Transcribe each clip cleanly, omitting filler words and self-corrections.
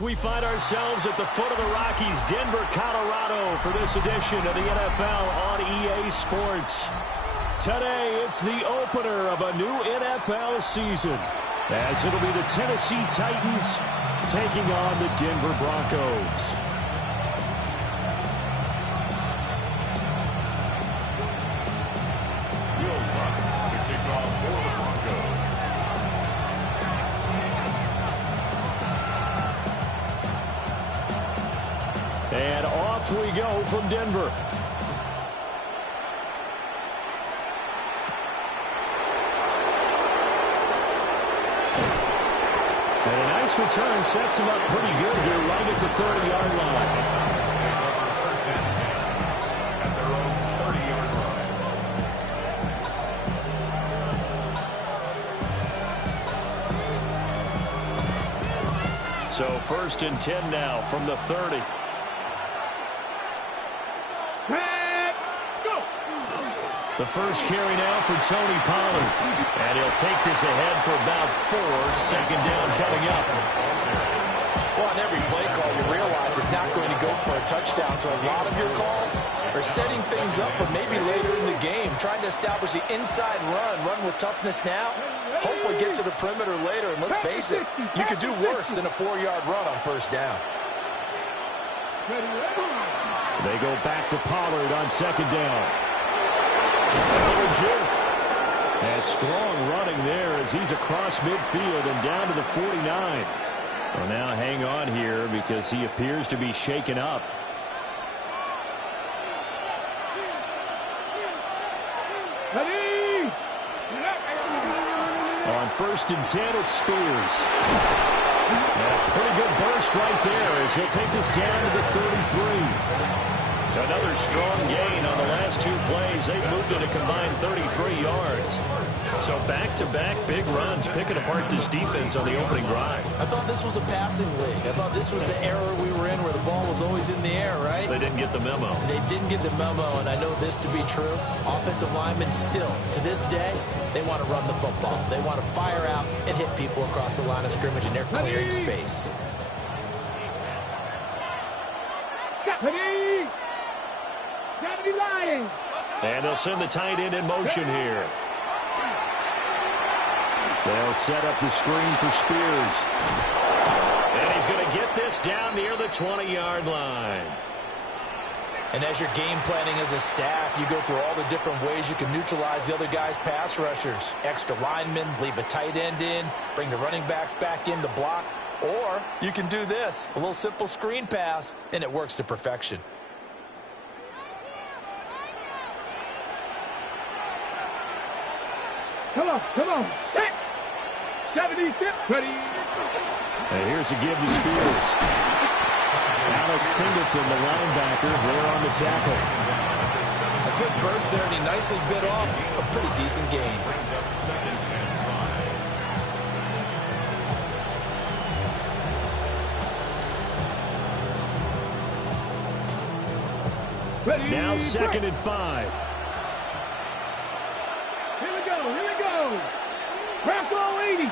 We find ourselves at the foot of the Rockies, Denver, Colorado, for this edition of the NFL on EA Sports. Today, it's the opener of a new NFL season, as it'll be the Tennessee Titans taking on the Denver Broncos. And off we go from Denver. And a nice return sets him up pretty good here right at the 30-yard line. First and 10 at their own 30-yard line. So first and 10 now from the 30. The first carry now for Tony Pollard. And he'll take this ahead for about 4. Second down coming up. Well, on every play call, you realize it's not going to go for a touchdown. So a lot of your calls are setting things up for maybe later in the game, trying to establish the inside run with toughness now, hopefully get to the perimeter later. And let's face it, you could do worse than a 4-yard run on first down. They go back to Pollard on second down. Another jerk. And strong running there as he's across midfield and down to the 49. Well, now hang on here because he appears to be shaken up. On first and 10, it's Spears. And a pretty good burst right there as he'll take this down to the 33. Another strong gain on the last 2 plays. They've moved it a combined 33 yards. So back-to-back big runs, picking apart this defense on the opening drive. I thought this was a passing league. I thought this was the era we were in where the ball was always in the air, right? They didn't get the memo. They didn't get the memo, and I know this to be true. Offensive linemen still, to this day, they want to run the football. They want to fire out and hit people across the line of scrimmage, and they're clearing space. And they'll send the tight end in motion here. They'll set up the screen for Spears. And he's going to get this down near the 20-yard line. And as you're game planning as a staff, you go through all the different ways you can neutralize the other guy's pass rushers. Extra linemen, leave a tight end in, bring the running backs back in to block. Or you can do this, a little simple screen pass, and it works to perfection. Come on, set. 76, ready. And here's a give to Spears. Alex Singleton, the linebacker, there on the tackle. A quick burst there, and he nicely bit off a pretty decent gain. Ready. Now second and 5. Here we go. Bronco 80.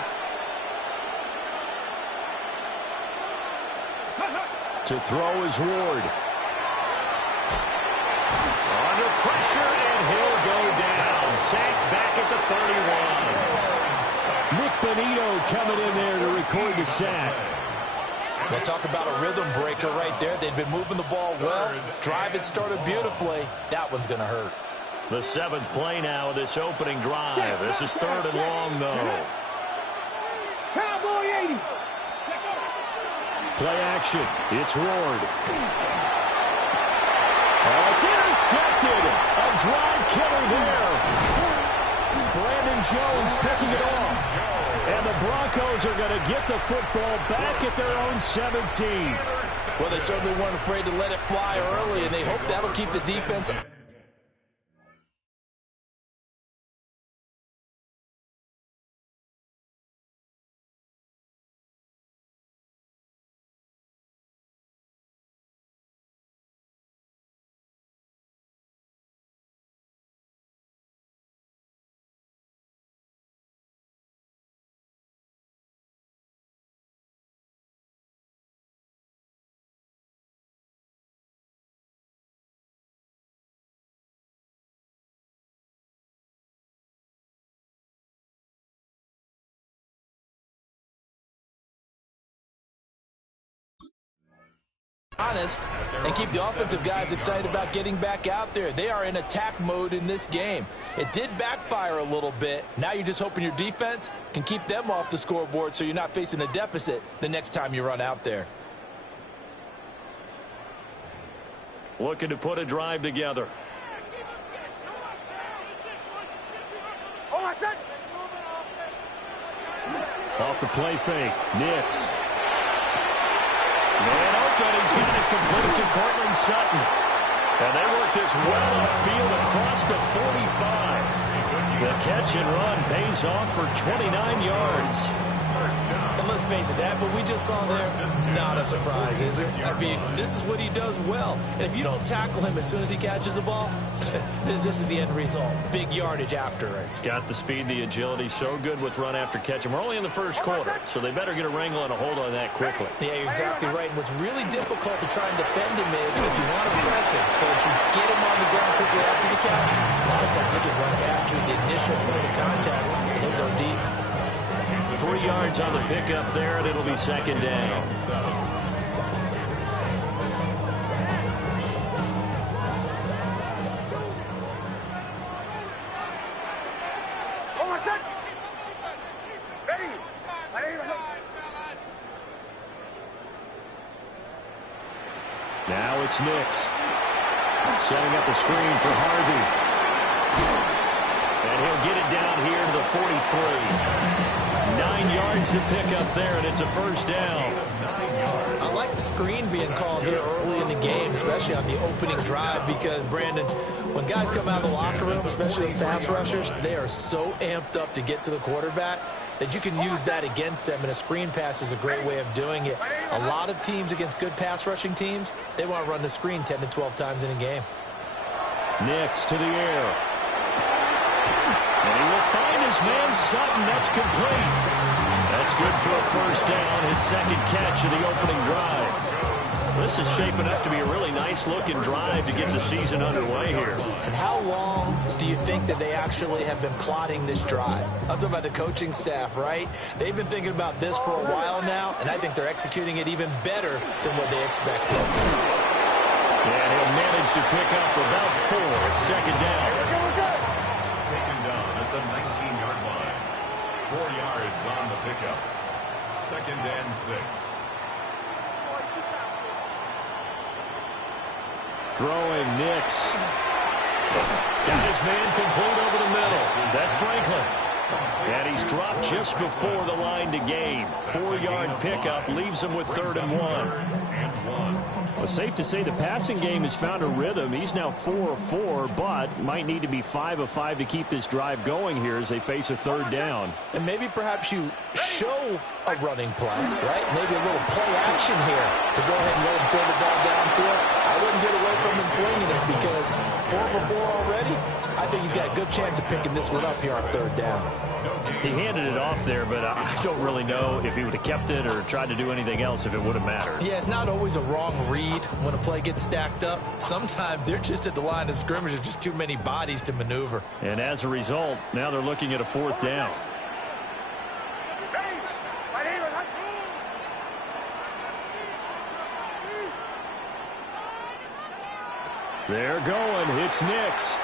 To throw is Ward. Under pressure, and he'll go down. Sacked back at the 31. Nick Benito coming in there to record the sack. We'll talk about a rhythm breaker right there. They've been moving the ball well. Drive had started beautifully. That one's going to hurt. The 7th play now of this opening drive. This is 3rd and long, though. Play action. It's Ward. Oh, it's intercepted. A drive killer there. Brandon Jones picking it off. And the Broncos are going to get the football back at their own 17. Well, they certainly weren't afraid to let it fly early, and they hope that'll keep the defense. Honest and keep the offensive guys excited about getting back out there. They are in attack mode in this game. It did backfire a little bit. Now you're just hoping your defense can keep them off the scoreboard so you're not facing a deficit the next time you run out there. Looking to put a drive together. Off the play fake. Nix. Man open, he's got it complete to Cortland Sutton. And they work this well upfield across the 45. The catch and run pays off for 29 yards. And let's face it, that what we just saw there, not a surprise, is it? I mean, this is what he does well. And if you don't tackle him as soon as he catches the ball, this is the end result. Big yardage after it. Got the speed, the agility, so good with run after catch. And we're only in the first quarter, so they better get a wrangle and a hold on that quickly. Yeah, you're exactly right. And what's really difficult to try and defend him is if you want to press him so that you get him on the ground quickly after the catch, a lot of times he'll just run past you at the initial point of contact, and he'll go deep. 3 yards on the pickup there, and it'll be second down. Now it's Nix. Setting up a screen for Harvey. And he'll get it down here to the 43. 9 yards to pick up there, and it's a first down. I like the screen being called here early in the game, especially on the opening drive, because, Brandon, when guys come out of the locker room, especially as pass rushers, they are so amped up to get to the quarterback that you can use that against them, and a screen pass is a great way of doing it. A lot of teams against good pass rushing teams, they want to run the screen 10 to 12 times in a game. Nix to the air. And he will find his man Sutton. That's complete. That's good for a first down, his second catch of the opening drive. This is shaping up to be a really nice-looking drive to get the season underway here. And how long do you think that they actually have been plotting this drive? I'm talking about the coaching staff, right? They've been thinking about this for a while now, and I think they're executing it even better than what they expected. And he'll manage to pick up about 4 at second down. Taken down at the 19-yard line. 4 yards on the pickup. Second and 6. Throwing Nix. Got his man complete over the middle. That's Franklin. And he's dropped just before the line to gain. 4-yard pickup leaves him with 3rd and 1. Well, safe to say the passing game has found a rhythm. He's now 4 of 4, but might need to be 5 of 5 to keep this drive going here as they face a 3rd down. And maybe perhaps you show a running play, right? Maybe a little play action here to go ahead and let him throw the ball downfield. I wouldn't get away from him flinging it because 4 for 4 already. I think he's got a good chance of picking this one up here on 3rd down. He handed it off there, but I don't really know if he would have kept it or tried to do anything else if it would have mattered. Yeah, it's not always a wrong read when a play gets stacked up. Sometimes they're just at the line of scrimmage. There's just too many bodies to maneuver. And as a result, now they're looking at a 4th down. They're going. It's Nix.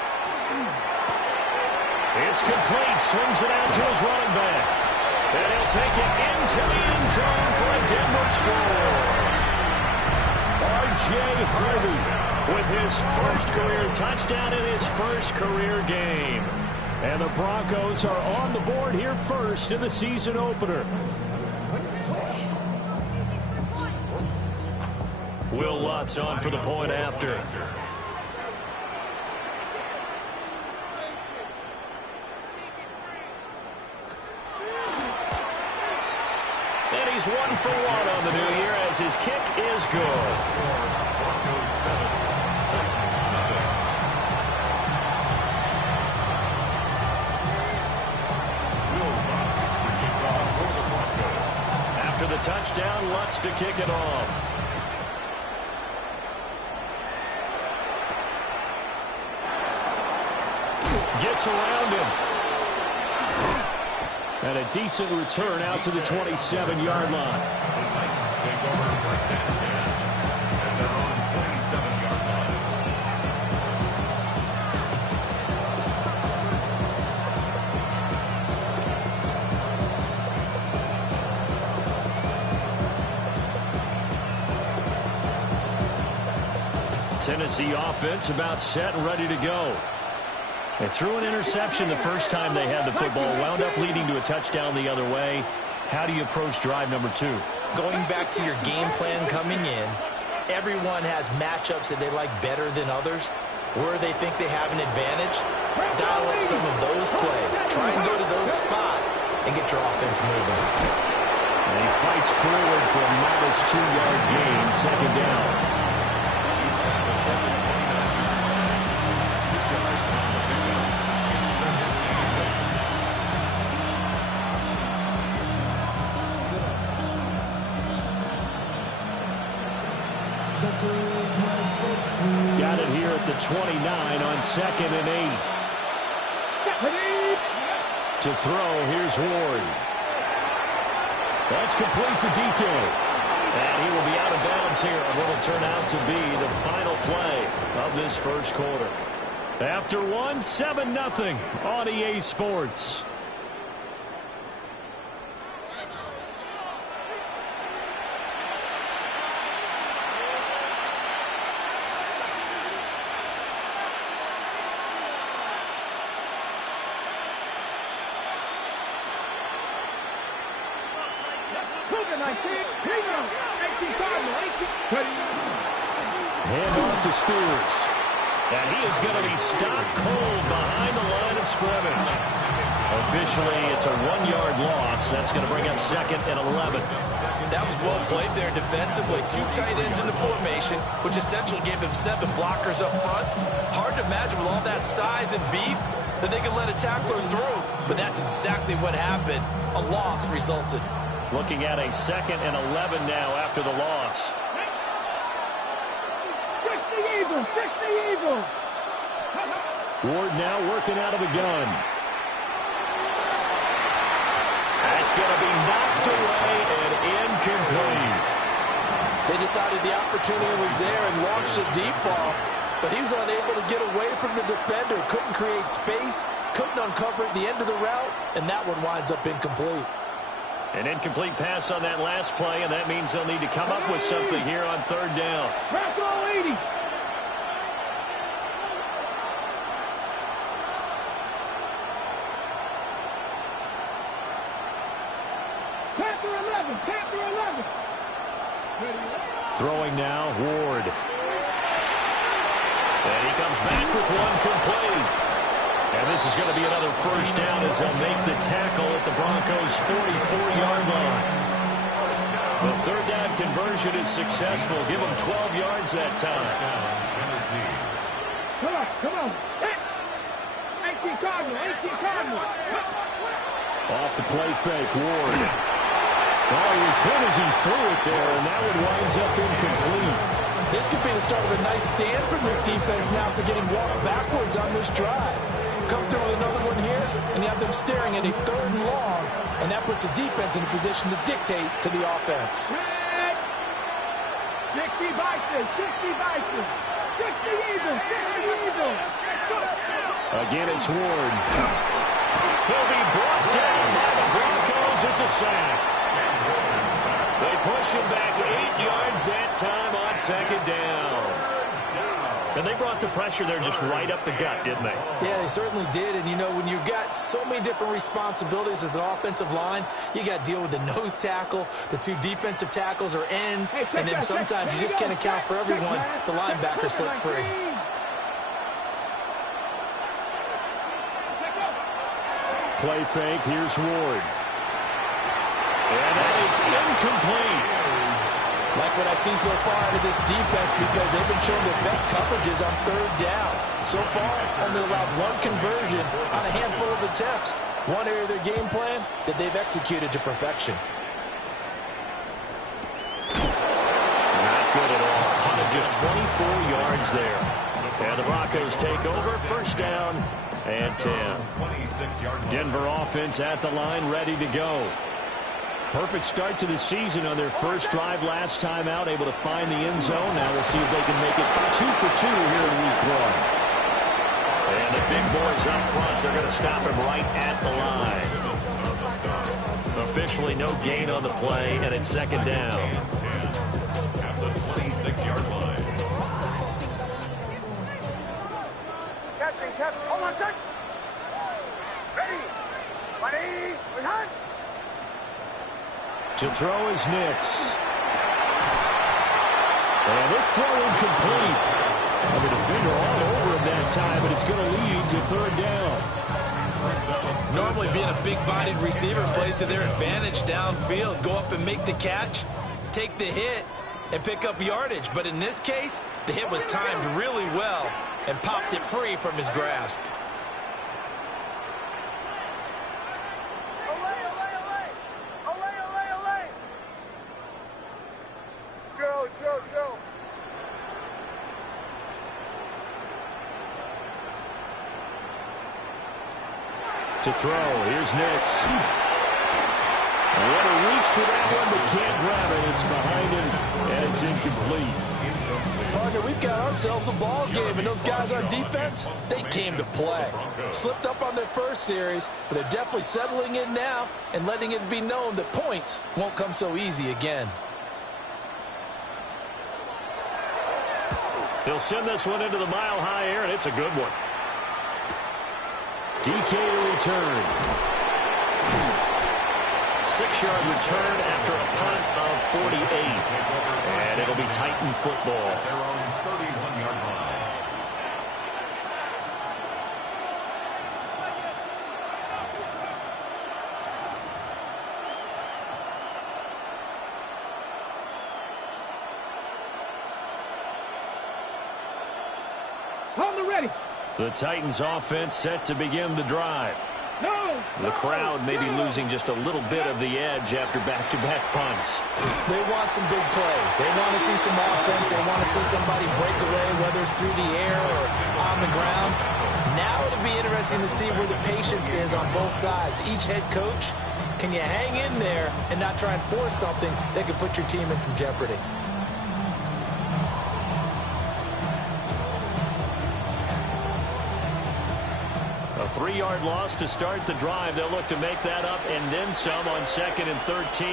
It's complete. Swings it out to his running back. And he'll take it into the end zone for a Denver score. R.J. Harvey with his first career touchdown in his first career game. And the Broncos are on the board here first in the season opener. Will Lutz on for the point after. And he's 1 for 1 on the new year as his kick is good. Broncos 7, Titans nothing. Will Lutz to kick off for the Broncos. After the touchdown, Lutz to kick it off. Gets around him. And a decent return out to the 27-yard line. The Titans take over first and 10 at their own 27-yard line. Tennessee offense about set and ready to go. They threw an interception the first time they had the football, wound up leading to a touchdown the other way. How do you approach drive number 2? Going back to your game plan coming in, everyone has matchups that they like better than others. Where they think they have an advantage, dial up some of those plays. Try and go to those spots and get your offense moving. And he fights forward for a modest 2-yard gain, second down. Got it here at the 29 on 2nd and 8. To throw, here's Ward. That's complete to DK. And he will be out of bounds here on what will turn out to be the final play of this first quarter. After one, 7-0 on EA Sports. Hand off to Spears. And he is going to be stopped cold behind the line of scrimmage. Officially, it's a 1-yard loss. That's going to bring up 2nd and 11. That was well played there defensively. 2 tight ends in the formation, which essentially gave them 7 blockers up front. Hard to imagine with all that size and beef that they can let a tackler through. But that's exactly what happened. A loss resulted. Looking at a 2nd and 11 now after the loss. 60 Eagles, 60 Eagles. Ward now working out of the gun. That's going to be knocked away and incomplete. They decided the opportunity was there and launched a deep ball, but he was unable to get away from the defender. Couldn't create space, couldn't uncover at the end of the route, and that one winds up incomplete. An incomplete pass on that last play, and that means they'll need to come up with something here on 3rd down. Back all 80. Panther 11, Panther 11. Throwing now, Ward. And he comes back with one complete. And this is going to be another first down as they'll make the tackle at the Broncos' 44-yard line. The 3rd down conversion is successful. Give them 12 yards that time. Come on. 18 Cardinal, 18 Cardinal. Off the play fake, Ward. Oh, he was hit as he threw it there, and that one winds up incomplete. This could be the start of a nice stand from this defense now after getting walked backwards on this drive. Come through with another one here, and you have them staring at a 3rd and long, and that puts the defense in a position to dictate to the offense. 60 Vikings, 60 Vikings, 60 Eagles, 60 Eagles. Again, it's Ward. He'll be brought down by the Broncos throws. It's a sack. They push him back 8 yards that time on second down. And they brought the pressure there just right up the gut, didn't they? Yeah, they certainly did. And, you know, when you've got so many different responsibilities as an offensive line, you got to deal with the nose tackle, the 2 defensive tackles or ends, and then sometimes you just can't account for everyone. The linebacker slipped free. Play fake. Here's Ward. And that is incomplete. Like what I see so far out of this defense, because they've been showing their best coverages on 3rd down. So far, only allowed 1 conversion on a handful of attempts. One area of their game plan that they've executed to perfection. Not good at all. Punt of just 24 yards there. And the Broncos take over. 1st down and 10. Denver offense at the line, ready to go. Perfect start to the season on their first drive last time out, able to find the end zone. Now we'll see if they can make it 2 for 2 here in week 1. And the big boys up front, they're going to stop him right at the line. Officially no gain on the play, and it's 2nd down. At the 26-yard line. Captain, hold on a sec. Ready, buddy, behind. To throw is Nix. And this throw incomplete. The defender all over him that time, but it's going to lead to 3rd down. Normally being a big-bodied receiver plays to their advantage downfield. Go up and make the catch, take the hit, and pick up yardage. But in this case, the hit was timed really well and popped it free from his grasp. Joe. To throw, here's Nix. What a reach for that one, but can't grab it. It's behind him, and it's incomplete. Partner, we've got ourselves a ball game, and those guys on defense, they came to play. Slipped up on their first series, but they're definitely settling in now and letting it be known that points won't come so easy again. He'll send this one into the mile-high air, and it's a good one. DK to return. 6-yard return after a punt of 48. And it'll be Titan football. Their own 31-yard line. Hold it ready. The Titans offense set to begin the drive. The crowd may be losing just a little bit of the edge after back-to-back punts. They want some big plays. They want to see some offense. They want to see somebody break away, whether it's through the air or on the ground. Now it'll be interesting to see where the patience is on both sides. Each head coach, can you hang in there and not try and force something that could put your team in some jeopardy? A 3-yard loss to start the drive. They'll look to make that up and then some on 2nd and 13.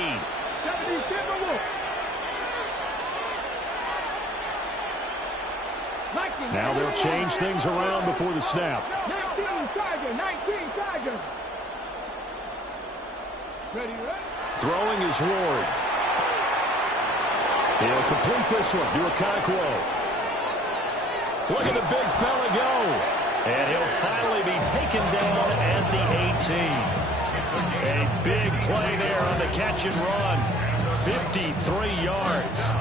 Now they'll change things around before the snap. 19 Tiger. Ready. Throwing is Ward. He'll complete this one to Okonkwo. Look at the big fella go. And he'll finally be taken down at the 18. A big play there on the catch and run. 53 yards.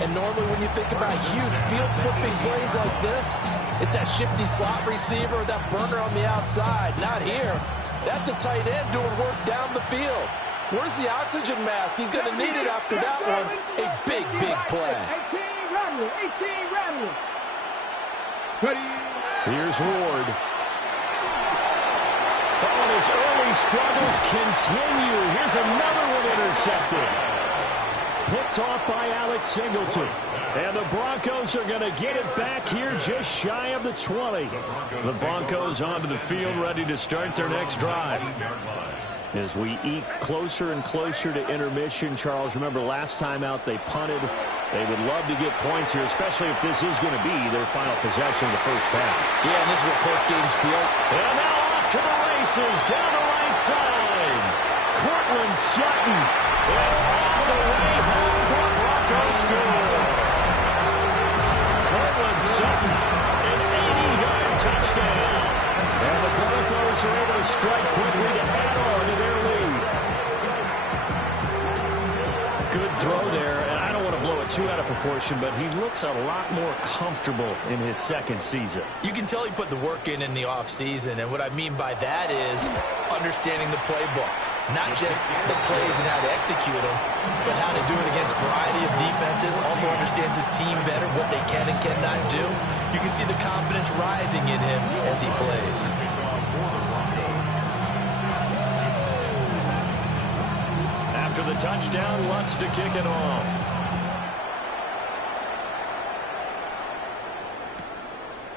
And normally when you think about huge field-flipping plays like this, it's that shifty slot receiver or that burner on the outside. Not here. That's a tight end doing work down the field. Where's the oxygen mask? He's going to need it after that one. A big, big play. 18 Rattler. Ready. Here's Ward. Oh, his early struggles continue. Here's another one intercepted. Picked off by Alex Singleton. And the Broncos are going to get it back here just shy of the 20. The Broncos onto the field ready to start their next drive. As we eke closer and closer to intermission, Charles, remember last time out they punted. They would love to get points here, especially if this is going to be their final possession of the first half. Yeah, and this is what close games feel. And now off to the races, down the right side. Cortland Sutton. And all the way home for Broncos score. Cortland Sutton, an 80-yard touchdown. And the Broncos are able to strike quickly to add on to their lead. Good throw there, and I don't want to blow it too out of proportion, but he looks a lot more comfortable in his second season. You can tell he put the work in the offseason, and what I mean by that is understanding the playbook. Not just the plays and how to execute them, but how to do it against a variety of defenses. Also understands his team better, what they can and cannot do. You can see the confidence rising in him as he plays. After the touchdown, Lutz to kick it off.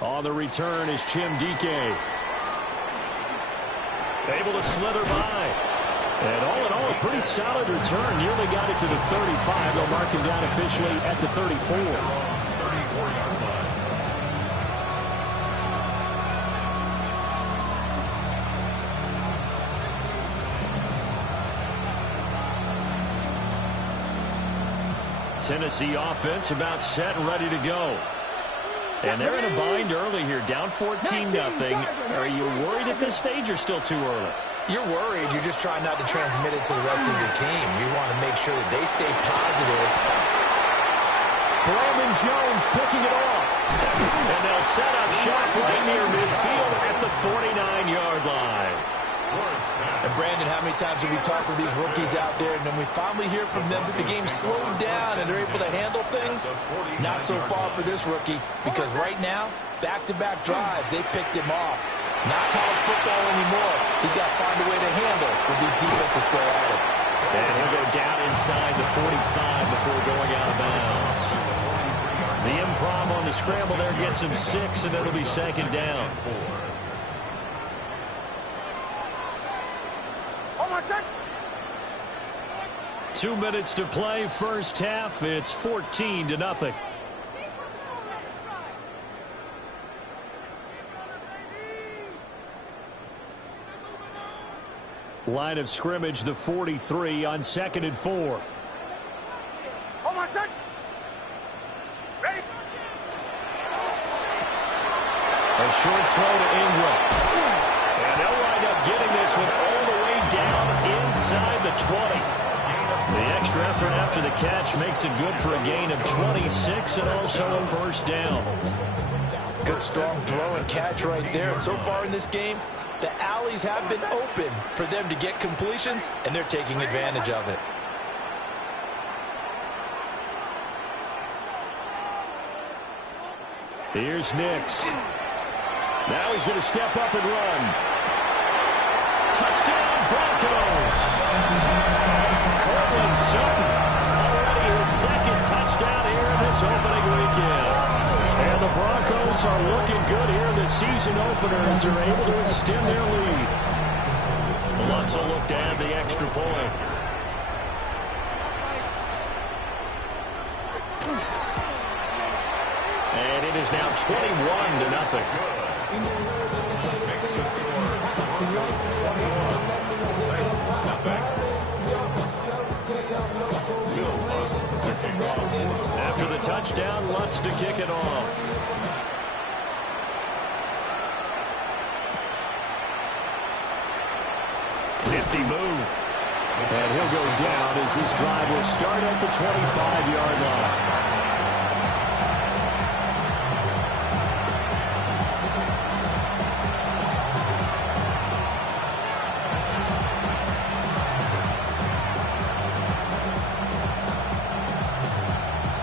On the return is Chimdike. Able to slither by. And all in all, a pretty solid return. Nearly got it to the 35. They'll mark him down officially at the 34. 34-yard line. Tennessee offense about set and ready to go. And they're in a bind early here, down 14-0. Are you worried at this stage or still too early? You're worried. You're just trying not to transmit it to the rest of your team. You want to make sure that they stay positive. Brandon Jones picking it off. And they'll set up shop right near midfield at the 49-yard line. And Brandon, how many times have we talked with these rookies out there, and then we finally hear from them that the game slowed down and they're able to handle things? Not so far for this rookie, because right now, back-to-back drives, they picked him off. Not college football anymore. He's got to find a way to handle what these defenses throw at him. And he'll go down inside the 45 before going out of bounds. The improv on the scramble there gets him 6, and it'll be second down. 2 minutes to play, first half. It's 14-0. Line of scrimmage, the 43 on 2nd and 4. A short throw to Ingram. And they'll wind up getting this one all the way down inside the 20. The extra effort after the catch makes it good for a gain of 26 and also a first down. Good strong throw and catch right there. And so far in this game, the alleys have been open for them to get completions, and they're taking advantage of it. Here's Nix. Now he's going to step up and run. Touchdown, Broncos. Cortland Sutton, already his second touchdown here in this opening weekend. And the Broncos are looking good here in the season opener as they're able to extend their lead. Lutz will look to add the extra point. And it is now 21-0. After the touchdown, Lutz to kick it off. Nifty move. And he'll go down as this drive will start at the 25-yard line.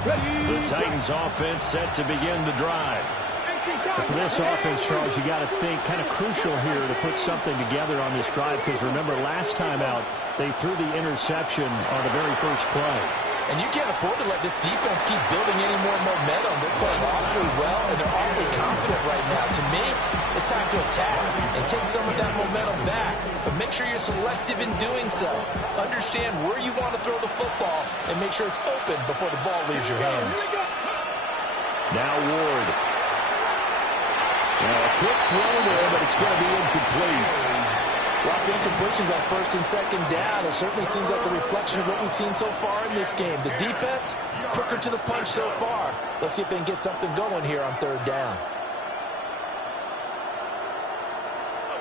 The Titans offense set to begin the drive. But for this offense, Charles, you got to think kind of crucial here to put something together on this drive, because remember last time out they threw the interception on the very first play. And you can't afford to let this defense keep building any more momentum. They're playing awfully well, and they're awfully confident right now. To me, it's time to attack and take some of that momentum back. But but make sure you're selective in doing so. Understand where you want to throw the football and make sure it's open before the ball leaves your hands. Now Ward. A quick throw there, but it's going to be incomplete. Lots of incompletions on first and second down. It certainly seems like a reflection of what we've seen so far in this game. The defense, quicker to the punch so far. Let's see if they can get something going here on third down.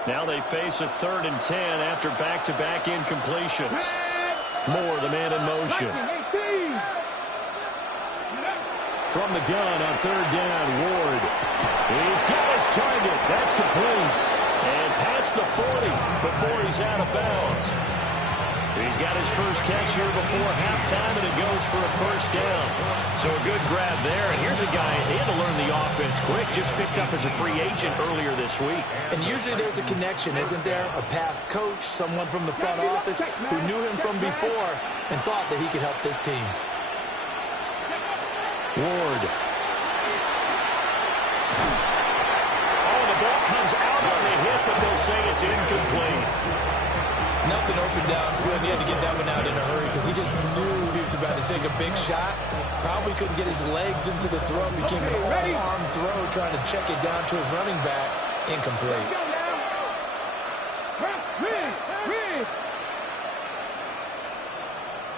Now they face a 3rd and 10 after back-to-back incompletions. Moore, the man in motion. From the gun on 3rd down, Ward. He's got his target. That's complete. And past the 40 before he's out of bounds. He's got his first catch here before halftime, and it goes for a first down. So a good grab there. And here's a guy, he had to learn the offense quick, just picked up as a free agent earlier this week. And usually there's a connection, isn't there? A past coach, someone from the front office who knew him from before and thought that he could help this team. Ward. Oh, the ball comes out on the hit, but they'll say it's incomplete. Nothing open downfield. He had to get that one out in a hurry because he just knew he was about to take a big shot. Probably couldn't get his legs into the throw. Became an all-arm throw trying to check it down to his running back. Incomplete.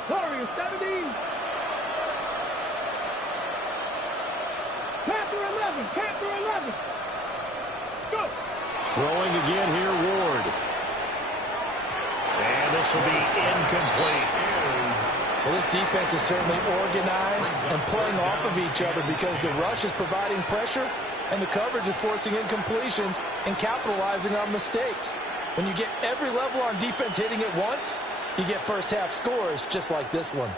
Warriors 70. Panther 11. Panther 11. Let's go. Throwing again here, Ward. And this will be incomplete. Well, this defense is certainly organized and playing off of each other because the rush is providing pressure and the coverage is forcing incompletions and capitalizing on mistakes. When you get every level on defense hitting it once, you get first half scores just like this one.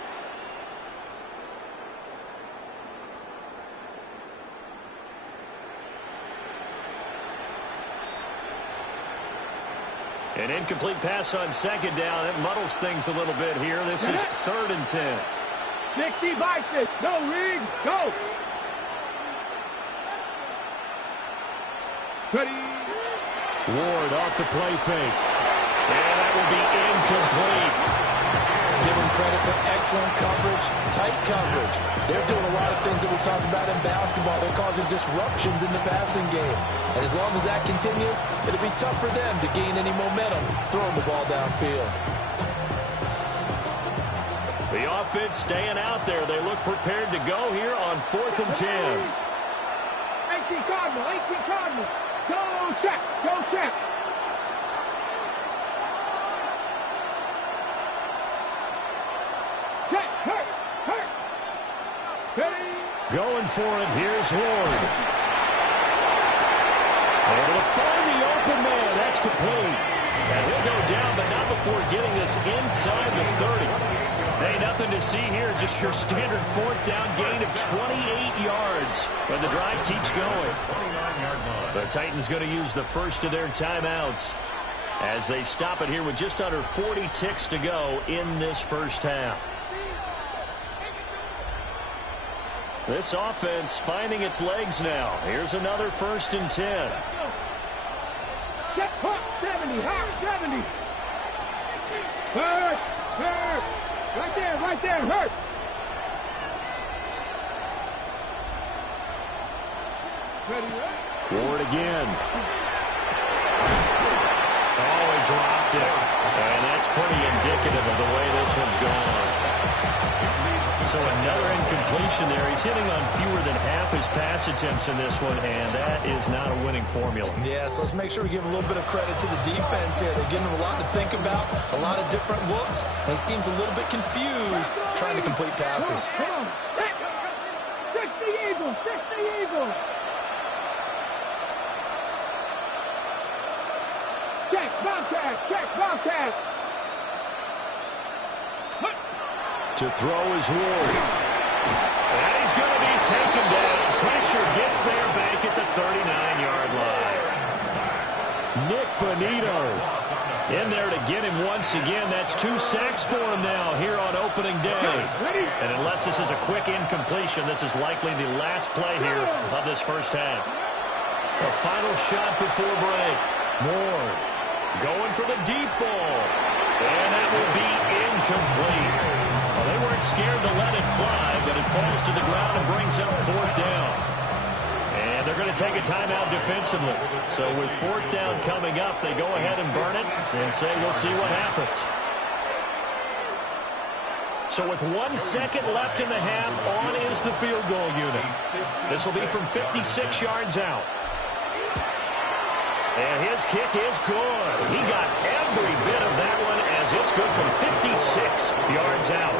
An incomplete pass on 2nd down. It muddles things a little bit here. This is 3rd and 10. 60 Vikings. Go, Reed. Go. Ready. Ward off the play fake. And that will be incomplete. Give them credit for excellent coverage, tight coverage. They're doing a lot of things that we talk about in basketball. They're causing disruptions in the passing game. And as long as that continues, it'll be tough for them to gain any momentum throwing the ball downfield. The offense staying out there. They look prepared to go here on 4th and 10. 18 Cardinal. 18 Cardinal. Go check. Go check. Check. Hurt. Hurt. Ready. Going for it. Here's Ward. Able to find the open man. That's complete. And he'll go down, but not before getting this inside the 30. Hey, nothing to see here. Just your standard 4th down gain of 28 yards. But the drive keeps going. The Titans going to use the first of their timeouts as they stop it here with just under 40 ticks to go in this first half. This offense finding its legs now. Here's another 1st and 10. Check. Hurt. 70. Hurt. 70. Hurt. Hurt. Right there. Right there. Hurt. Ready. Ward again. Oh, he dropped it. And that's pretty indicative of the way this one's gone. So another incompletion there. He's hitting on fewer than half his pass attempts in this one, and that is not a winning formula. Yeah, so let's make sure we give a little bit of credit to the defense here. They're giving him a lot to think about, a lot of different looks, and he seems a little bit confused trying to complete passes. Come on. 60 Eagles. 60 Eagles. Check. Bobcat. Check. Bobcat. To throw is Ward. And he's going to be taken down. Pressure gets there back at the 39-yard line. Nick Bonito in there to get him once again. That's 2 sacks for him now here on opening day. And unless this is a quick incompletion, this is likely the last play here of this first half. A final shot before break. Moore Going for the deep ball. And that will be incomplete. Well, they weren't scared to let it fly, but it falls to the ground and brings up 4th down. And they're going to take a timeout defensively. So with 4th down coming up, they go ahead and burn it and say we'll see what happens. So with 1 second left in the half, on is the field goal unit. This will be from 56 yards out. And his kick is good. He got every bit of that one as it's good from 56 yards out.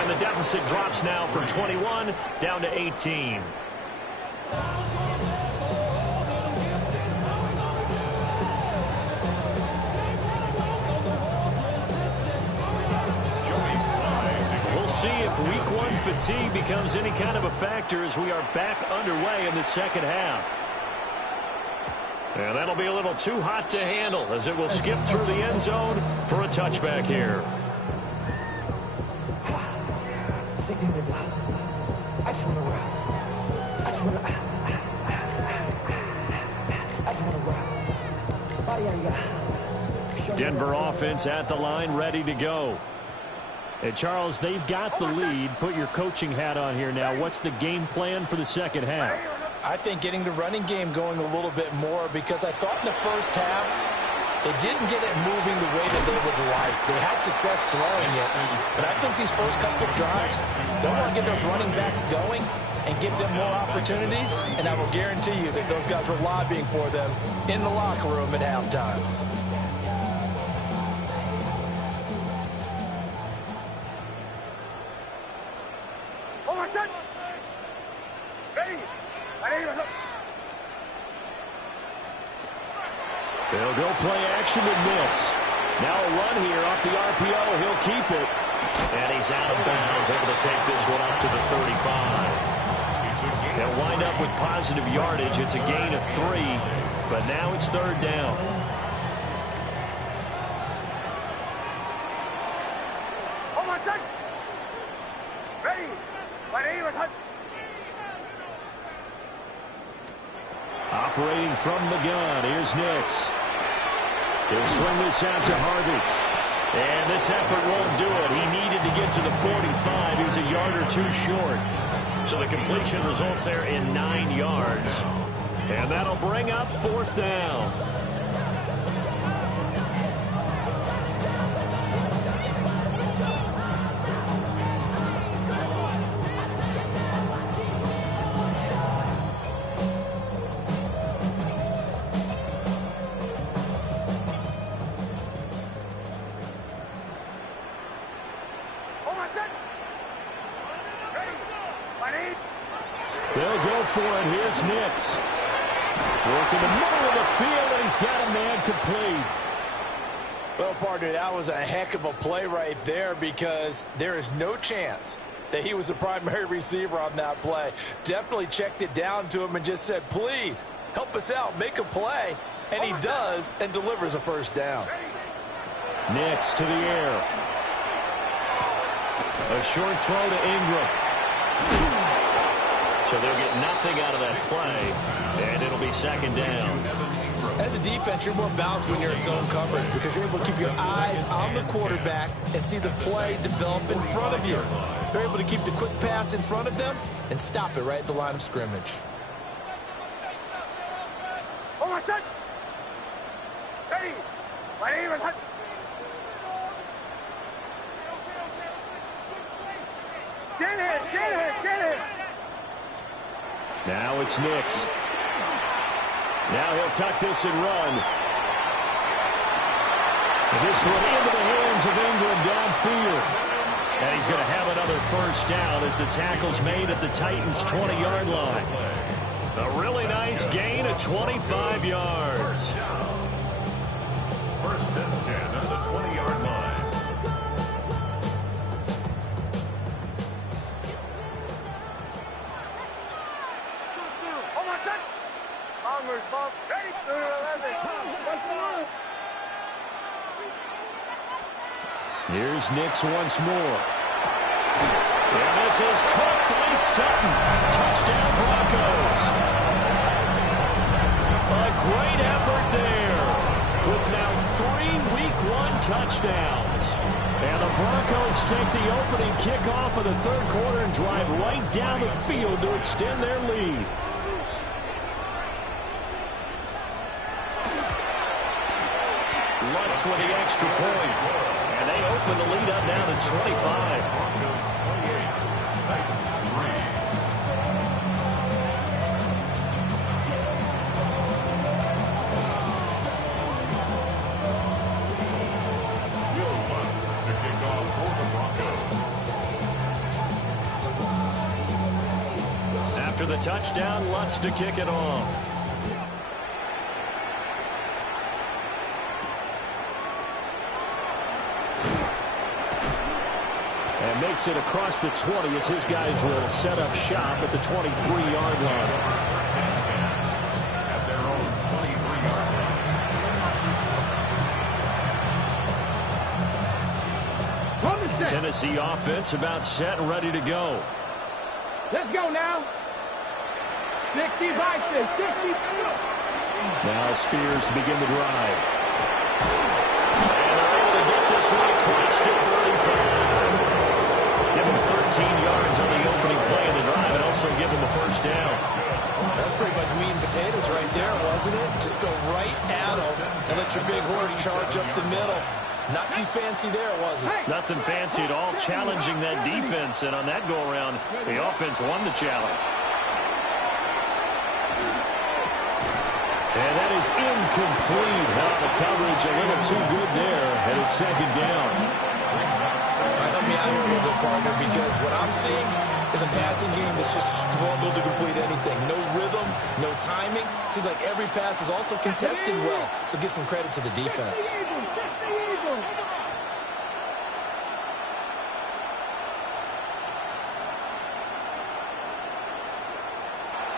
And the deficit drops now from 21 down to 18. We'll see if week 1 fatigue becomes any kind of a factor as we are back underway in the second half. And that'll be a little too hot to handle as it will skip through the end zone for a touchback here. Denver offense at the line, ready to go. And Charles, they've got the lead. Put your coaching hat on here now. What's the game plan for the second half? I think getting the running game going a little bit more, because I thought in the first half they didn't get it moving the way that they would like. They had success throwing it, but I think these first couple of drives, they want to get those running backs going and give them more opportunities, and I will guarantee you that those guys were lobbying for them in the locker room at halftime. They'll go play action with Nix. Now a run here off the RPO. He'll keep it. And he's out of bounds, able to take this one up to the 35. They'll wind up with positive yardage. It's a gain of 3, but now it's 3rd down. Operating from the gun, here's Nix. He'll swing this out to Harvey. And this effort won't do it. He needed to get to the 45. He was a yard or 2 short. So the completion results there in 9 yards. And that'll bring up 4th down. They'll go for it. Here's Nix. Working the middle of the field, and he's got a man complete. Well, partner, that was a heck of a play right there, because there is no chance that he was the primary receiver on that play. Definitely checked it down to him and just said, please, help us out, make a play. And he does, and delivers a 1st down. Nix to the air. A short throw to Ingram. So they'll get nothing out of that play, and it'll be 2nd down. As a defense, you're more balanced when you're in zone coverage because you're able to keep your eyes on the quarterback and see the play develop in front of you. You're able to keep the quick pass in front of them and stop it right at the line of scrimmage. Now it's Nix. Now he'll tuck this and run. And this one into the hands of Ingram downfield. And he's going to have another 1st down as the tackle's made at the Titans' 20-yard line. A really nice gain of 25 yards. 1st and 10 at the 20-yard line. Here's Nix once more. And this is caught by Sutton. Touchdown Broncos. A great effort there. With now Week 1 touchdowns. And the Broncos take the opening kickoff of the third quarter and drive right down the field to extend their lead. Lutz with the extra point. And they open the lead up now to 25. Broncos 28, Titans 3. Will Lutz to kick off for the Broncos. After the touchdown, Lutz to kick it off. And makes it across the 20 as his guys will set up shop at the 23-yard line. At their own 23-yard line. Tennessee offense about set and ready to go. Let's go now. 60 Vikings, 60. Now Spears to begin the drive. And they're able to get this one across the 35. Give him 13 yards on the opening play of the drive and also give him a first down. That's pretty much meat and potatoes right there, wasn't it? Just go right at them and let your big horse charge up the middle. Not too fancy there, was it? Nothing fancy at all, challenging that defense. And on that go-around, the offense won the challenge. And that is incomplete. Now the coverage a little too good there, and it's second down. Help me out here a little bit, partner, because what I'm seeing is a passing game that's just struggled to complete anything. No rhythm, no timing. Seems like every pass is also contested well, so give some credit to the defense.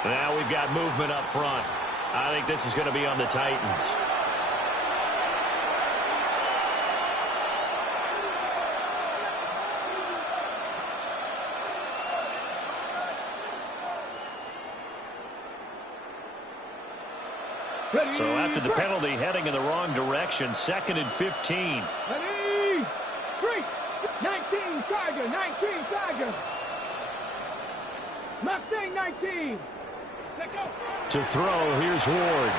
Now we've got movement up front. I think this is going to be on the Titans. So after the penalty, heading in the wrong direction, 2nd and 15. Ready, 3, 19, Tiger, 19, Tiger. Mustang 19. Let's go. To throw, here's Ward.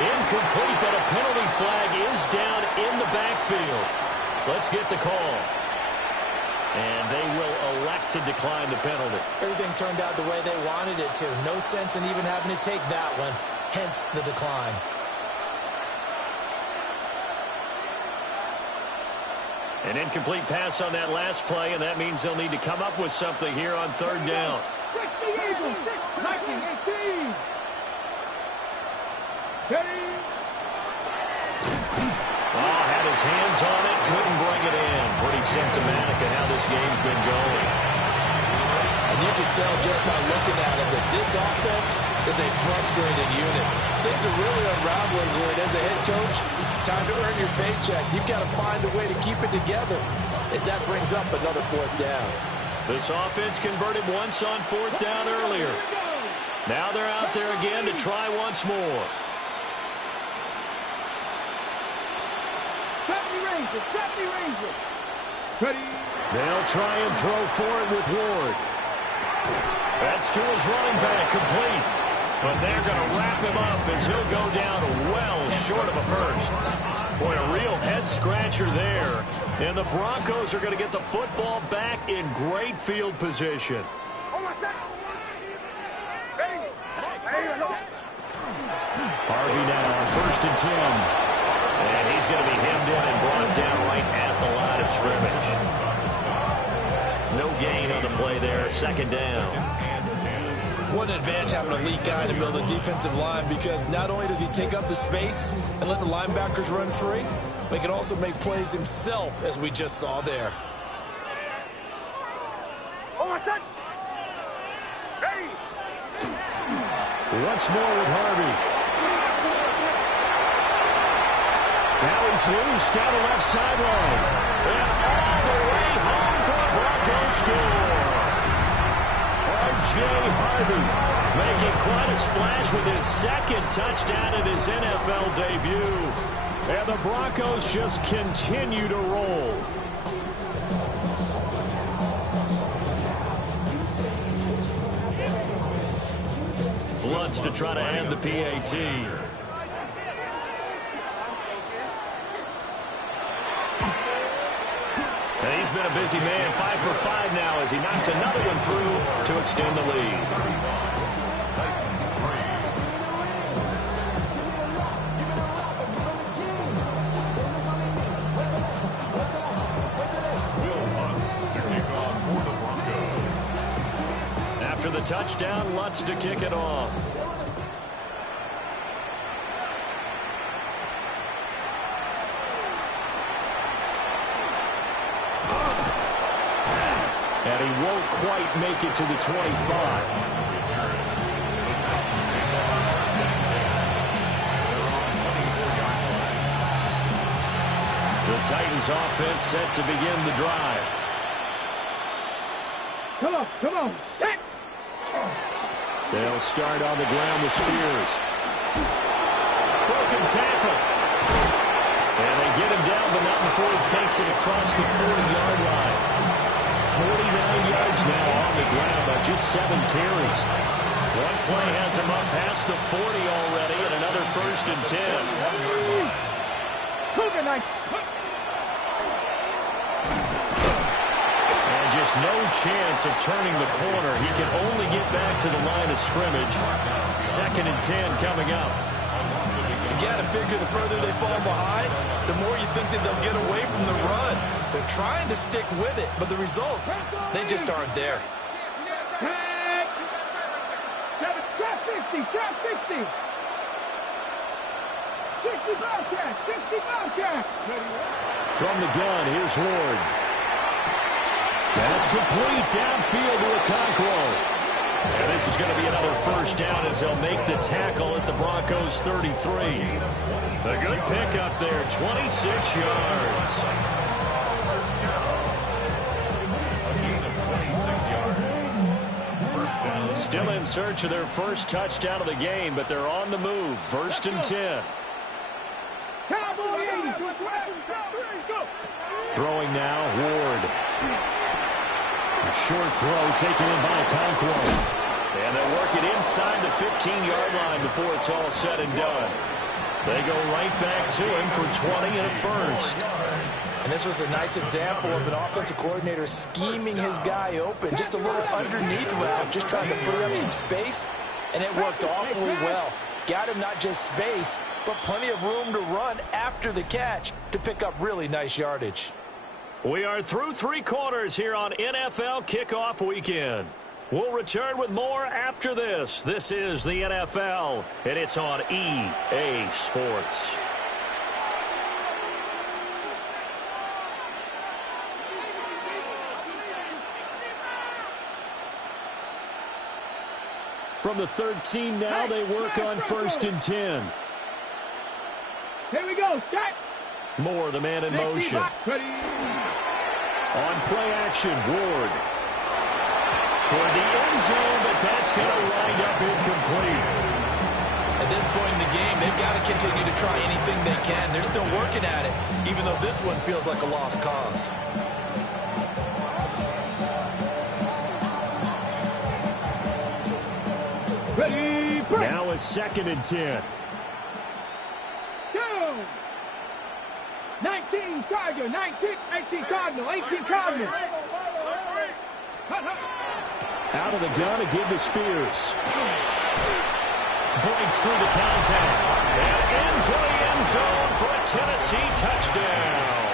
Incomplete, but a penalty flag is down in the backfield. Let's get the call. And they will elect to decline the penalty. Everything turned out the way they wanted it to. No sense in even having to take that one, hence the decline. An incomplete pass on that last play, and that means they'll need to come up with something here on third down. 60 Eagles, 19, 18. Ready. Oh, had his hands on it, couldn't bring it in. Pretty symptomatic of how this game's been going. And you can tell just by looking at him that this offense is a frustrated unit. Things are really unraveling here, and as a head coach, time to earn your paycheck. You've got to find a way to keep it together as that brings up another fourth down. This offense converted once on fourth down earlier. Now they're out there again to try once more. 70 Rangers. Ready. They'll try and throw for it with Ward. That's to his running back, complete. But they're going to wrap him up as he'll go down well short of a first. Boy, a real head-scratcher there. And the Broncos are going to get the football back in great field position. Harvey now on 1st and 10. And he's going to be hemmed in and brought down right at the line of scrimmage. No gain on the play there, 2nd down. What an advantage having a elite guy to build a defensive line, because not only does he take up the space and let the linebackers run free, but he can also make plays himself, as we just saw there. Once more with Harvey. Now he's loose down the left sideline. And all the way home for a Broncos score. R.J. Harvey Making quite a splash with his second touchdown in his NFL debut. And the Broncos just continue to roll. Lutz to try to end the PAT. And he's been a busy man, 5 for 5 now as he knocks another one through to extend the lead. After the touchdown, Lutz to kick it off. And he won't quite make it to the 25. The Titans offense set to begin the drive. Come on, set! They'll start on the ground with Spears. Broken tackle. And they get him down, but not before he takes it across the 40-yard line. 49 yards now on the ground by just 7 carries. One play has him up past the 40 already, and another 1st and 10. And just no chance of turning the corner. He can only get back to the line of scrimmage. 2nd and 10 coming up. You got to figure the further they fall behind, the more you think that they'll get away from the run. They're trying to stick with it, but the results, they just aren't there. Trap 60, trap 60. 60 Bobcats, 60 Bobcats. From the gun, here's Ward. That's complete downfield to Okonkwo. And this is going to be another 1st down as they'll make the tackle at the Broncos 33. A good pickup there, 26 yards. Still in search of their first touchdown of the game, but they're on the move. 1st and 10. Throwing now, Ward. A short throw taken in by Okonkwo. And they'll work it inside the 15-yard line before it's all said and done. They go right back to him for 20 and a 1st. And this was a nice example of an offensive coordinator scheming his guy open. Just a little underneath route, just trying to free up some space, and it worked awfully well. Got him not just space, but plenty of room to run after the catch to pick up really nice yardage. We are through 3 quarters here on NFL Kickoff Weekend. We'll return with more after this. This is the NFL, and it's on EA Sports. From the 13 now, they work on 1st and 10. Here we go, set. Moore, the man in motion. On play action, Ward. Toward the end zone, but that's going to wind up incomplete. At this point in the game, they've got to continue to try anything they can. They're still working at it, even though this one feels like a lost cause. Ready, break. Now it's 2nd and 10. 19 Charger, 18 Cardinal, 18 Cardinal. Out of the gun to give to Spears. Breaks through the contact. And into the end zone for a Tennessee touchdown.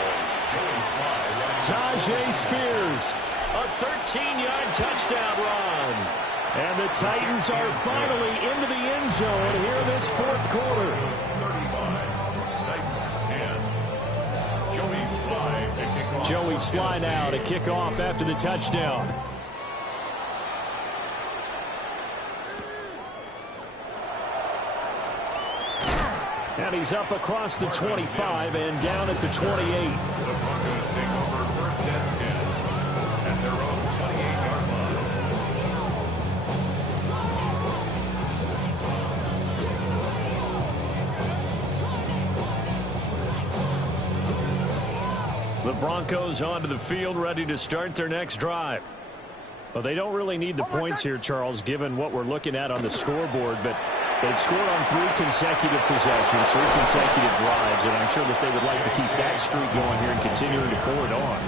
Tajay Spears, a 13-yard touchdown run. And the Titans are finally into the end zone here in this 4th quarter. Joey Sly now to kick off after the touchdown. And he's up across the 25 and down at the 28. The Broncos take over 1st and 10 at their own 28-yard line. The Broncos onto the field, ready to start their next drive. Well, they don't really need the points here, Charles, given what we're looking at on the scoreboard, but they've scored on 3 consecutive possessions, 3 consecutive drives, and I'm sure that they would like to keep that streak going here and continuing to pour it on.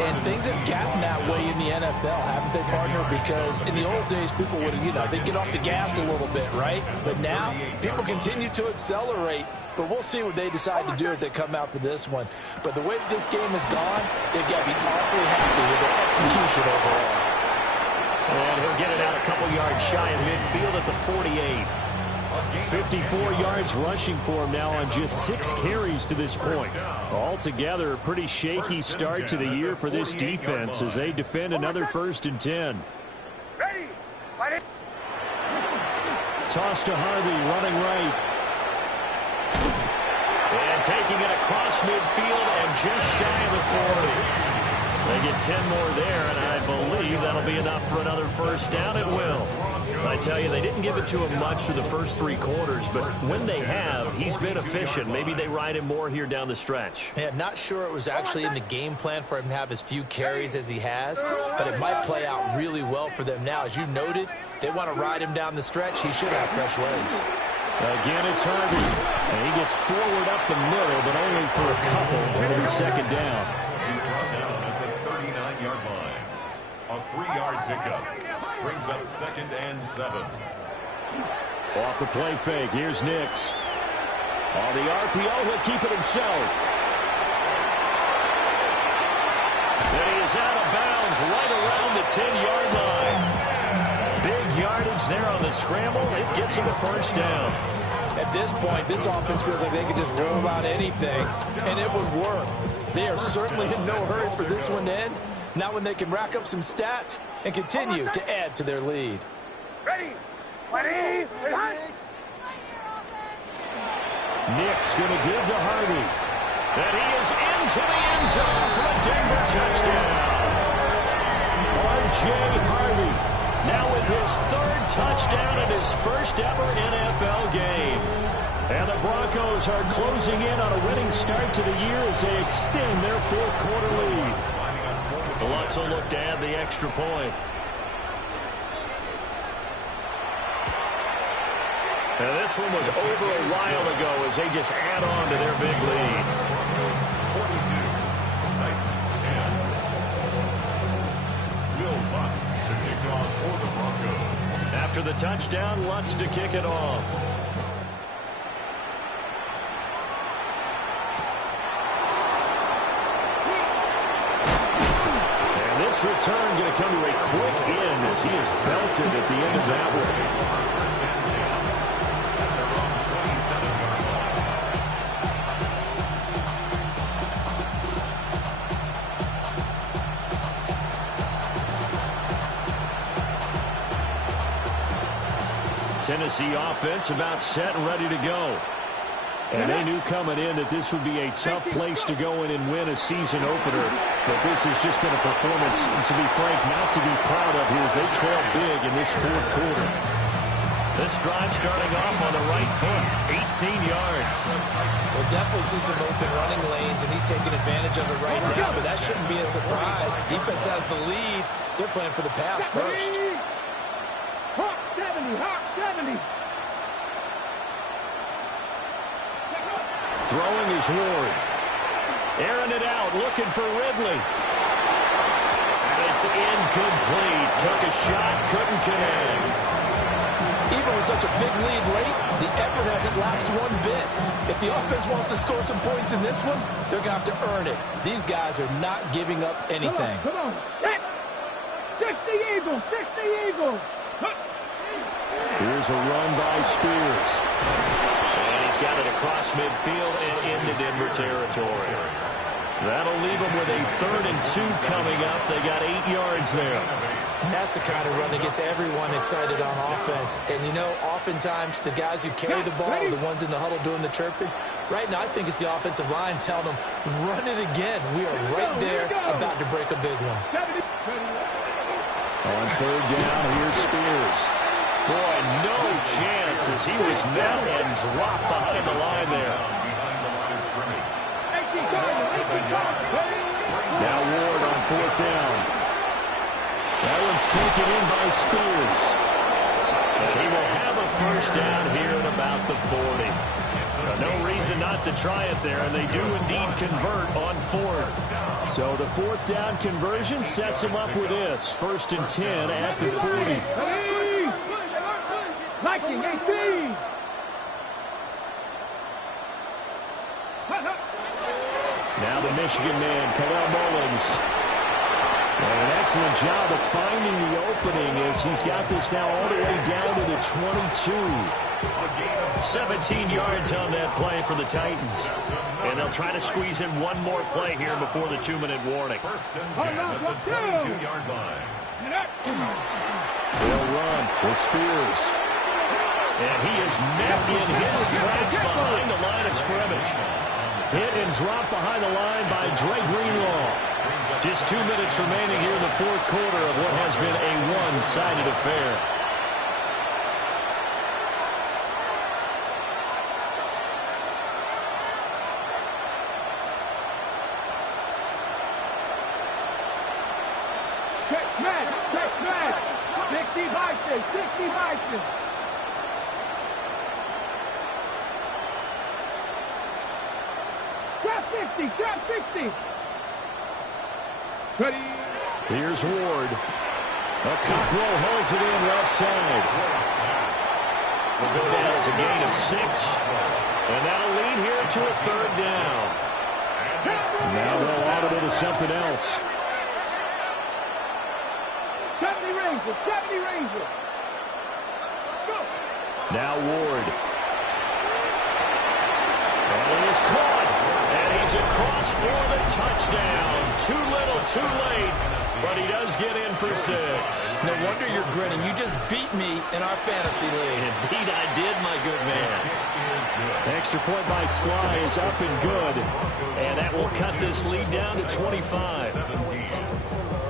And things have gotten that way in the NFL, haven't they, partner? Because in the old days, people would, they'd get off the gas a little bit, right? But now, people continue to accelerate. But we'll see what they decide to do as they come out for this one. But the way that this game has gone, they've got to be awfully happy with their execution overall. And he'll get it out a couple yards shy of midfield at the 48. 54 yards rushing for him now on just 6 carries to this point. Altogether, a pretty shaky start to the year for this defense as they defend another 1st and 10. Toss to Harvey, running right. And taking it across midfield and just shy of the 40. They get 10 more there, and I believe that'll be enough for another 1st down. It will. I tell you, they didn't give it to him much for the first 3 quarters, but when they have, he's been efficient. Maybe they ride him more here down the stretch. Yeah, not sure it was actually in the game plan for him to have as few carries as he has, but it might play out really well for them now. As you noted, they want to ride him down the stretch. He should have fresh legs. Again, it's Harvey. And he gets forward up the middle, but only for a couple. It'll be 2nd down. He's brought down at the 39-yard line. A 3-yard pickup brings up 2nd and 7. Off the play fake, here's Nix. On the RPO, he'll keep it himself. And he is out of bounds right around the 10-yard line. Big yardage there on the scramble. It gets him a 1st down. At this point, this offense feels like they could just roll out anything, and it would work. They are certainly in no hurry for this one to end. Now when they can rack up some stats and continue to add to their lead. Ready? Ready? Nick's going to give to Harvey. And he is into the end zone for a Denver touchdown. R.J. Harvey now with his 3rd touchdown in his 1st ever NFL game. And the Broncos are closing in on a winning start to the year as they extend their 4th quarter lead. The Lutz will look to add the extra point. Now this one was over a while ago as they just add on to their big lead. 42, Titans 10. Will Lutz to kick off for the Broncos. After the touchdown, Lutz to kick it off. And this return going to come to a quick end as he is belted at the end of that one. Tennessee offense about set and ready to go. And they knew coming in that this would be a tough place to go in and win a season opener. But this has just been a performance, to be frank, not to be proud of here as they trail big in this 4th quarter. This drive starting off on the right foot, 18 yards. We'll definitely see some open running lanes, and he's taking advantage of it right now, but that shouldn't be a surprise. Defense has the lead. They're playing for the pass first. Hawk 70, Hawk 70. Throwing is Ward. Airing it out, looking for Ridley. And it's incomplete. Took a shot, couldn't connect. Even with such a big lead late, the effort hasn't lapsed one bit. If the offense wants to score some points in this one, they're going to have to earn it. These guys are not giving up anything. Come on. 60 Eagles, 60 Eagles. Here's a run by Spears. And he's got it across midfield and into Denver territory. That'll leave them with a 3rd and 2 coming up. They got 8 yards there. And that's the kind of run that gets everyone excited on offense. And, you know, oftentimes the guys who carry the ball are the ones in the huddle doing the chirping. Right now, I think it's the offensive line telling them, run it again. We are right there about to break a big one. On 3rd down, here's Spears. Boy, no chance as he was met and dropped behind the line there. Now Ward on 4th down. That one's taken in by Spears. And he will have a first down here at about the 40. No reason not to try it there, and they do indeed convert on 4th. So the 4th down conversion sets him up with this. 1st and 10 at the 40. Liking 18. Now the Michigan man, Khalil Mullins. And an excellent job of finding the opening as he's got this now all the way down to the 22. 17 yards on that play for the Titans. And they'll try to squeeze in one more play here before the 2-minute warning. 1st and 10 at the 22-yard line. They'll run with Spears. And he is met in his tracks behind the line of scrimmage. Hit and drop behind the line by Dre Greenlaw. Just 2 minutes remaining here in the 4th quarter of what has been a one-sided affair. Check. 60 Bison. Trap 60. Steady. Here's Ward. Cockrell holds it in left side. Will go down as a gain of 6. And that'll lead here to a 3rd down. Now they'll audible to something else. 70 Ranger. Go. Now Ward. And it is caught. And he's across for the touchdown. Too little, too late. But he does get in for 6. No wonder you're grinning. You just beat me in our fantasy league. Indeed I did, my good man. Extra point by Sly is up and good. And that will cut this lead down to 25.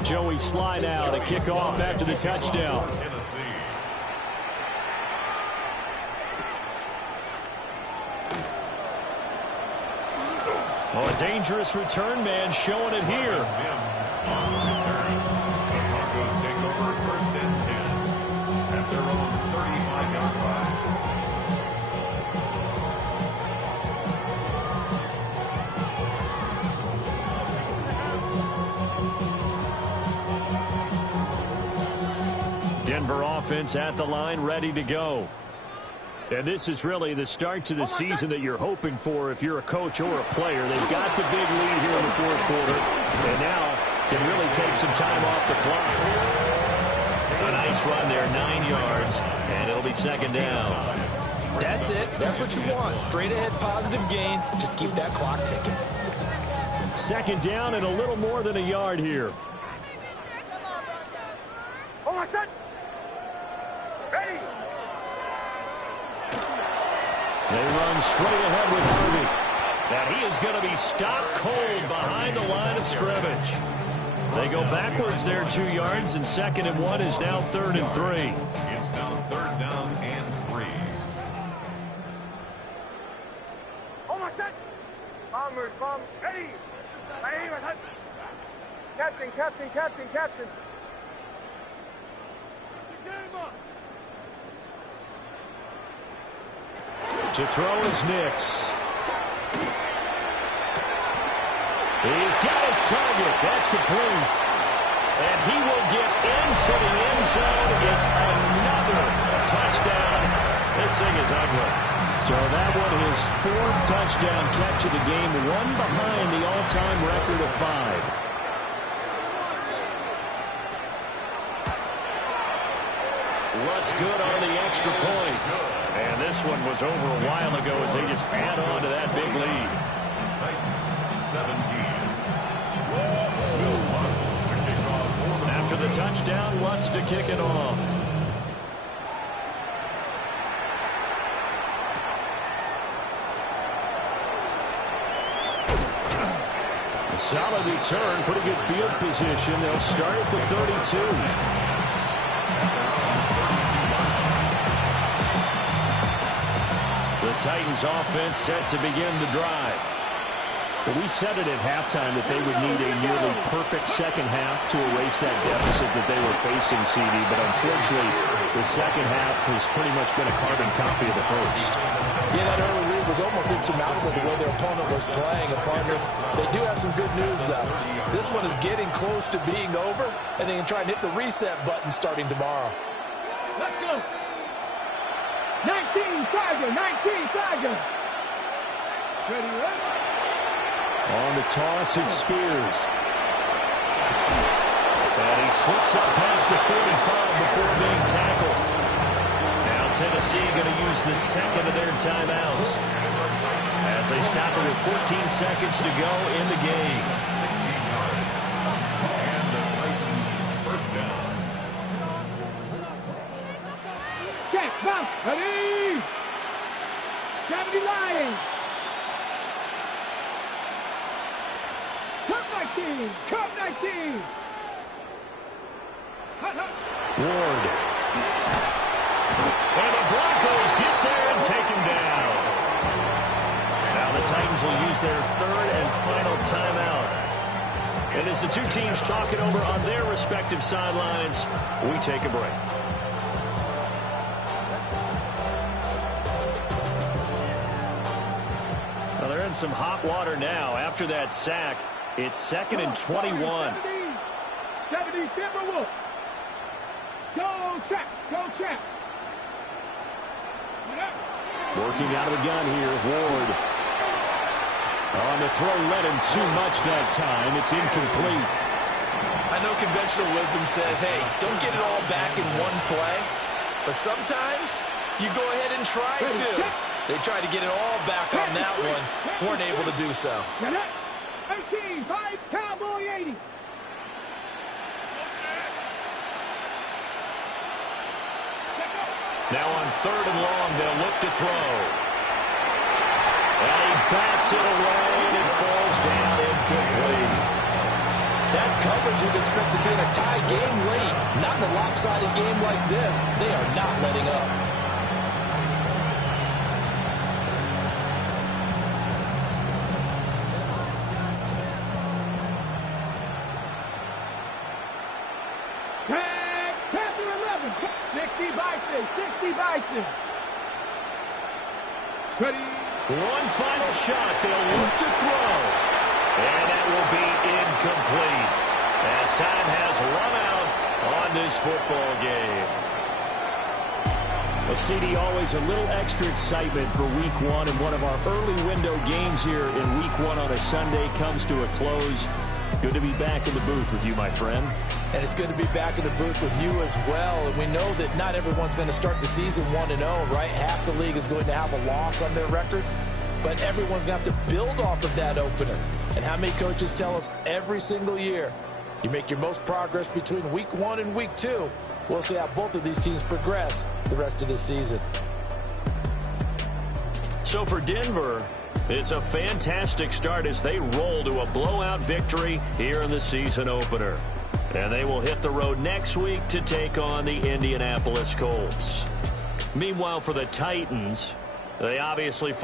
Joey Sly now to kick off after the touchdown. Oh, a dangerous return man showing it here. On return, the Broncos take over 1st and 10 at their own 35-yard line. Denver offense at the line, ready to go. And this is really the start to the season that you're hoping for if you're a coach or a player. They've got the big lead here in the 4th quarter, and now can really take some time off the clock. A nice run there, 9 yards, and it'll be 2nd down. That's it. That's what you want. Straight ahead positive gain. Just keep that clock ticking. 2nd down and a little more than a yard here. Oh, my son. Ready. They run straight ahead with Harvey. And he is going to be stopped cold behind the line of scrimmage. They go backwards there 2 yards, and 2nd and 1 is now 3rd and 3. It's now 3rd down and 3. Oh, my son. Bombers, bomb. Ready. Ready, my son. Captain. To throw is Nix. He's got his target. That's complete. And he will get into the end zone. It's another touchdown. This thing is ugly. So that one is 4th touchdown catch of the game, one behind the all-time record of 5. Lutz good on the extra point. And this one was over a while ago as they just add on to that big lead. Titans 17. Will Lutz to kick off. After the touchdown, Lutz to kick it off. A solid return, pretty good field position. They'll start at the 32. The Titans offense set to begin the drive. Well, we said it at halftime that they would need a nearly perfect second half to erase that deficit that they were facing, CD. But unfortunately, the second half has pretty much been a carbon copy of the first. Yeah, that early lead was almost insurmountable the way their opponent was playing. And partner, they do have some good news, though. This one is getting close to being over, and they can try and hit the reset button starting tomorrow. Let's go. 19 Tiger, 19 Tiger. Ready, ready. On the toss, it's Spears. And he slips up past the 45 before being tackled. Now Tennessee going to use the second of their timeouts as they stop it with 14 seconds to go in the game. 16 yards. And the Titans first down. Check, bounce, ready. 70 Lions. Cup 19, Cup 19. Ward. And the Broncos get there and take him down. Now the Titans will use their third and final timeout. And as the two teams talk it over on their respective sidelines, we take a break. Well, they're in some hot water now after that sack. It's 2nd and 21. 70 Timberwolves. Go check, go check. Working out of the gun here, Ward. On the throw, let him too much that time. It's incomplete. I know conventional wisdom says, hey, don't get it all back in one play. But sometimes you go ahead and try to. They tried to get it all back on that one. Weren't able to do so. 18, 5, Cowboy 80. Now on 3rd and long, they'll look to throw. And he bats it away, and it falls down incomplete. That's coverage you'd expect to see in a tie game late. Not in a lopsided game like this. They are not letting up. Chapter 11, 60 Bison, 60 Bison. Ready. One final shot. They'll look to throw. And that will be incomplete as time has run out on this football game. Well, CD, always a little extra excitement for Week 1, and one of our early window games here in Week 1 on a Sunday comes to a close. Good to be back in the booth with you, my friend. And it's good to be back in the booth with you as well. And we know that not everyone's going to start the season 1-0, right? Half the league is going to have a loss on their record. But everyone's going to have to build off of that opener. And how many coaches tell us every single year, you make your most progress between Week 1 and Week 2. We'll see how both of these teams progress the rest of this season. So for Denver, it's a fantastic start as they roll to a blowout victory here in the season opener. And they will hit the road next week to take on the Indianapolis Colts. Meanwhile, for the Titans, they obviously fall